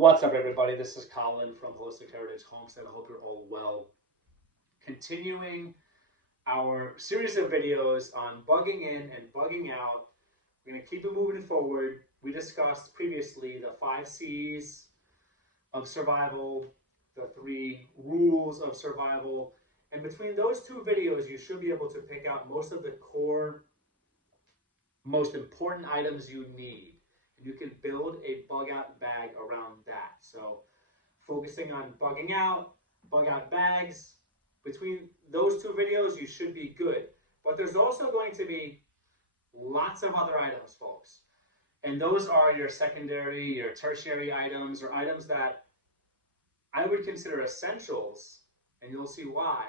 What's up, everybody? This is Colin from Holistic Heritage Homestead. I hope you're all well. Continuing our series of videos on bugging in and bugging out. We're going to keep it moving forward. We discussed previously the 5 C's of survival, the 3 rules of survival. And between those 2 videos, you should be able to pick out most of the core, most important items you need. You can build a bug out bag around that. So focusing on bugging out, bug out bags, between those 2 videos, you should be good. But there's also going to be lots of other items, folks. And those are your secondary, your tertiary items, or items that I would consider essentials, and you'll see why.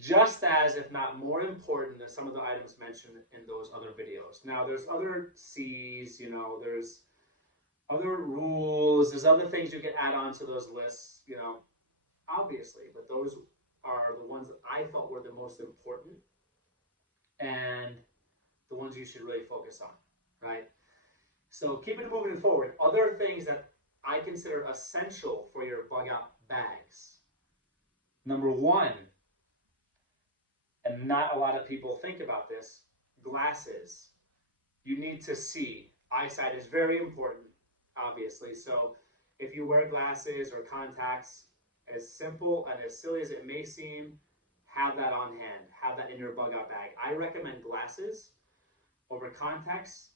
Just as, if not more important than some of the items mentioned in those other videos. Now, there's other C's, there's other rules, there's other things you can add on to those lists, obviously, but those are the ones that I felt were the most important and the ones you should really focus on, right? So keep it moving forward. Other things that I consider essential for your bug out bags. Number 1, and not a lot of people think about this, glasses. You need to see. Eyesight is very important, obviously. So if you wear glasses or contacts, as simple and as silly as it may seem, have that on hand. Have that in your bug out bag. I recommend glasses over contacts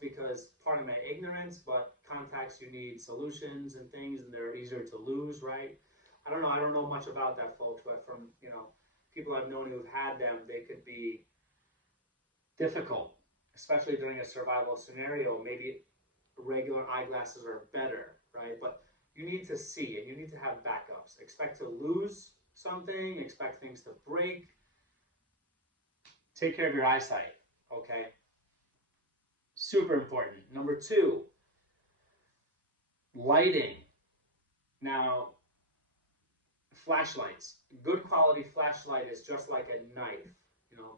because, pardon my ignorance, but contacts, you need solutions and things, and they're easier to lose, right? I don't know much about that, folks, but from, people I've known who've had them, they could be difficult, especially during a survival scenario. Maybe regular eyeglasses are better, right? But you need to see, and you need to have backups. Expect to lose something, expect things to break. Take care of your eyesight, okay? Super important. Number 2, lighting. Now, flashlights. Good quality flashlight is just like a knife,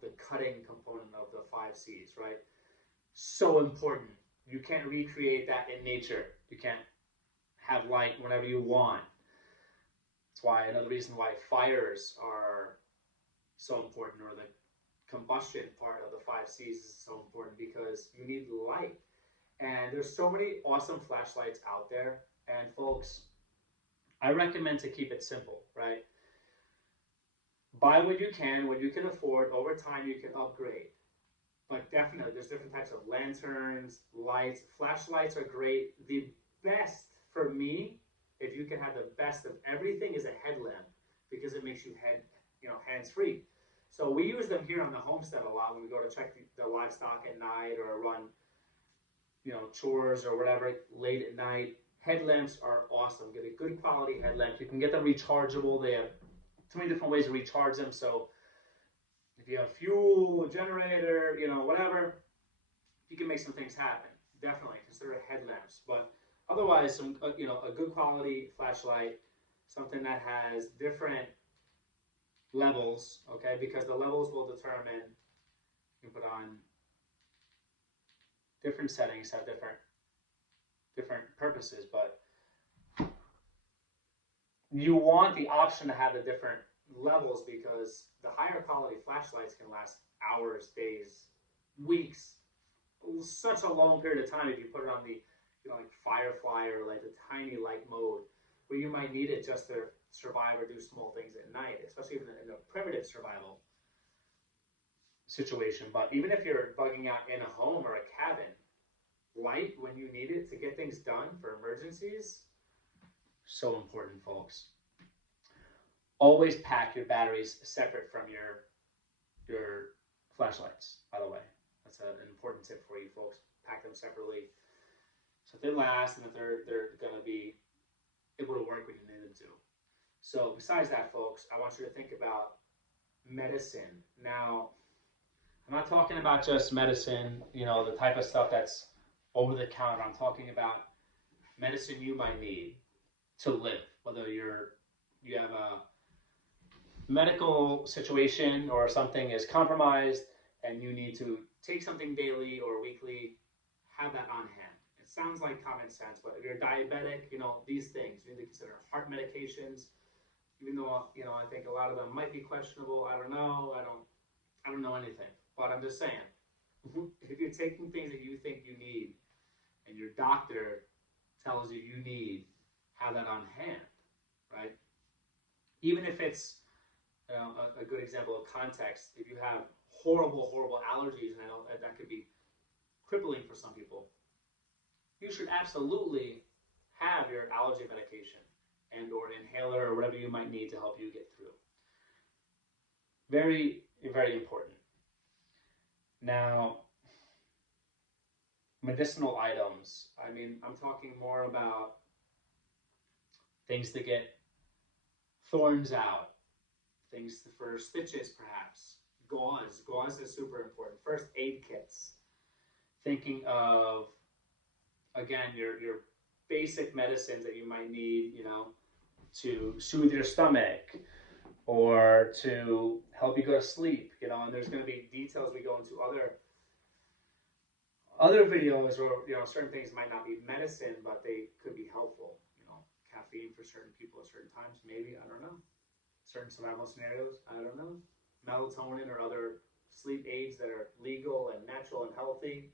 the cutting component of the 5 C's, right? So important. You can't recreate that in nature. You can't have light whenever you want. That's why another reason why fires are so important, or the combustion part of the 5 C's is so important, because you need light. And there's so many awesome flashlights out there. And folks, I recommend to keep it simple, right? Buy what you can afford. Over time, you can upgrade. But definitely, there's different types of lanterns, lights. Flashlights are great. The best for me, if you can have the best of everything, is a headlamp, because it makes you hands-free. So we use them here on the homestead a lot when we go to check the livestock at night, or run, chores or whatever late at night. Headlamps are awesome. Get a good quality headlamp. You can get them rechargeable. They have so many different ways to recharge them. So if you have fuel, a generator, whatever, you can make some things happen. Definitely consider headlamps. But otherwise, a good quality flashlight, something that has different levels, okay? Because the levels will determine, you put on different settings, have different purposes, but you want the option to have the different levels, because the higher quality flashlights can last hours, days, weeks, such a long period of time if you put it on the like Firefly, or like the tiny light mode, where you might need it just to survive or do small things at night, especially in a primitive survival situation. But even if you're bugging out in a home or a cabin, light when you need it to get things done for emergencies, so important, folks. Always pack your batteries separate from your flashlights, by the way. That's an important tip for you, folks. Pack them separately so they last, and that they're going to be able to work when you need them to. So besides that, folks, I want you to think about medicine. Now, I'm not talking about just medicine, the type of stuff that's over the counter. I'm talking about medicine you might need to live, whether you have a medical situation or something is compromised and you need to take something daily or weekly. Have that on hand. It sounds like common sense, but if you're diabetic, these things, you need to consider heart medications, even though, I think a lot of them might be questionable. I don't know. I don't know anything, but I'm just saying, if you're taking things that you think you need and your doctor tells you you need, have that on hand, right? Even if it's a good example of context, if you have horrible, horrible allergies, and I know that could be crippling for some people, you should absolutely have your allergy medication and or inhaler or whatever you might need to help you get through. Very, very important. Now, medicinal items. I mean, I'm talking more about things to get thorns out, things for stitches perhaps, gauze. Gauze is super important. First aid kits. Thinking of, again, your basic medicines that you might need, to soothe your stomach or to help you go to sleep, and there's going to be details we go into other videos, or certain things might not be medicine, but they could be helpful. Caffeine for certain people at certain times, maybe, I don't know. Certain survival scenarios, I don't know. Melatonin or other sleep aids that are legal and natural and healthy,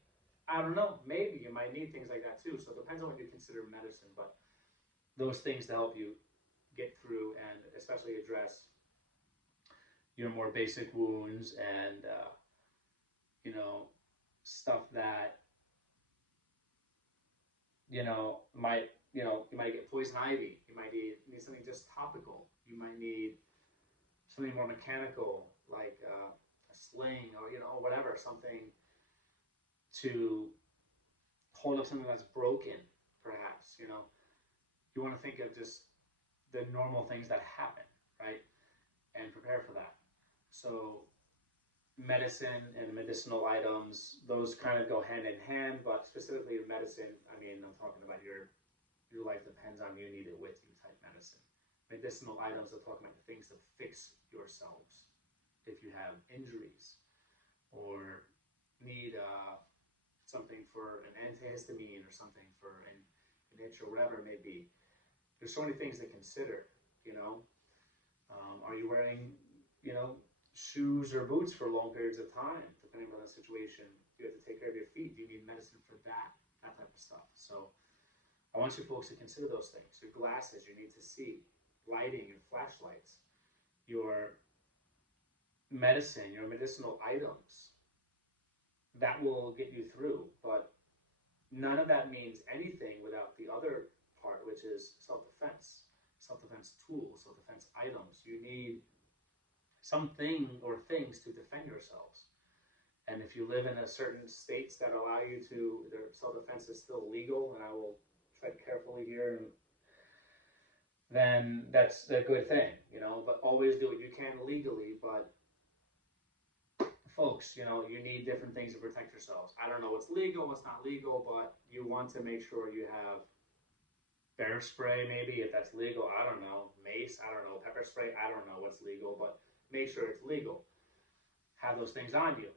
I don't know. Maybe you might need things like that too. So it depends on what you consider medicine, but those things to help you get through and especially address your more basic wounds and stuff that might you might get poison ivy. You might need something just topical. You might need something more mechanical, like a sling or whatever, something to hold up something that's broken, perhaps. You want to think of just the normal things that happen, right, and prepare for that. So medicine and medicinal items, those kind of go hand in hand, but specifically medicine, I mean, I'm talking about your life depends on you, need it with you type medicine. Medicinal items, I'm talking about things to fix yourselves if you have injuries or need something for an antihistamine or something for an itch or whatever it may be. There's so many things to consider, are you wearing, shoes or boots for long periods of time, depending on the situation? You have to take care of your feet. Do you need medicine for that type of stuff? So I want you folks to consider those things. Your glasses, you need to see, lighting, your flashlights, your medicine, your medicinal items. That will get you through, but none of that means anything without the other part, which is self-defense tools, self-defense items. You need something or things to defend yourselves. And if you live in a certain states that allow you to, their self-defense is still legal, and I will tread carefully here, then that's a good thing, but always do what you can legally. But folks, you need different things to protect yourselves. I don't know what's legal, what's not legal, but you want to make sure you have bear spray, maybe, if that's legal. I don't know. Mace, I don't know. Pepper spray, I don't know what's legal, but make sure it's legal. Have those things on you.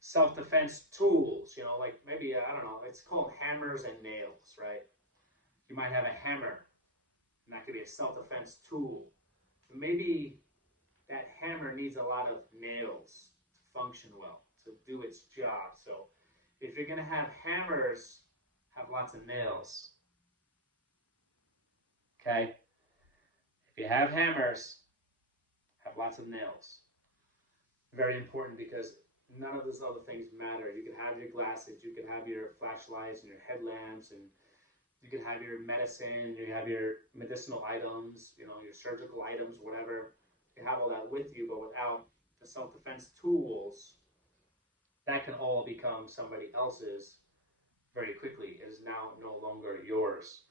Self-defense tools, like maybe, I don't know, it's called hammers and nails, right? You might have a hammer, and that could be a self-defense tool. Maybe that hammer needs a lot of nails to function well, to do its job. So if you're going to have hammers, have lots of nails. Okay? If you have hammers, have lots of nails. Very important, because none of those other things matter. You can have your glasses, you can have your flashlights and your headlamps, and you can have your medicine, you have your medicinal items, your surgical items, whatever. You have all that with you, but without the self-defense tools, that can all become somebody else's very quickly. It is now no longer yours.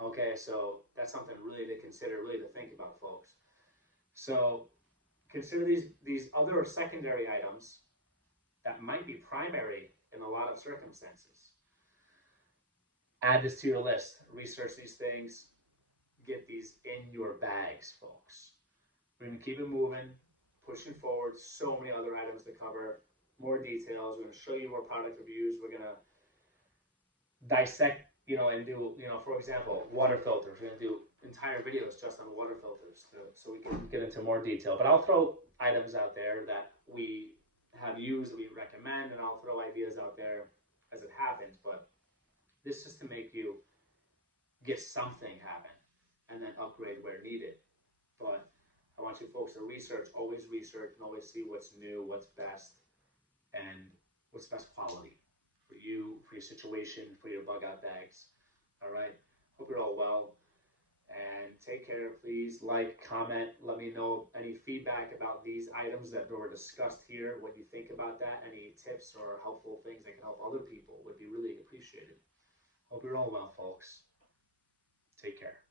Okay, so that's something really to consider, really to think about, folks. So consider these other secondary items that might be primary in a lot of circumstances. Add this to your list. Research these things. Get these in your bags, folks. We're going to keep it moving, pushing forward. So many other items to cover, more details. We're going to show you more product reviews. We're going to dissect, and do, for example, water filters. We're gonna do entire videos just on water filters, so we can get into more detail. But I'll throw items out there that we have used, that we recommend, and I'll throw ideas out there as it happens. But this is to make you get something happen, and then upgrade where needed. But I want you folks to always research, and always see what's new, what's best, and what's best quality for you, for your situation, for your bug out bags. All right. Hope you're all well. And take care. Please like, comment, let me know any feedback about these items that were discussed here. What you think about that? Any tips or helpful things that can help other people would be really appreciated. Hope you're all well, folks. Take care.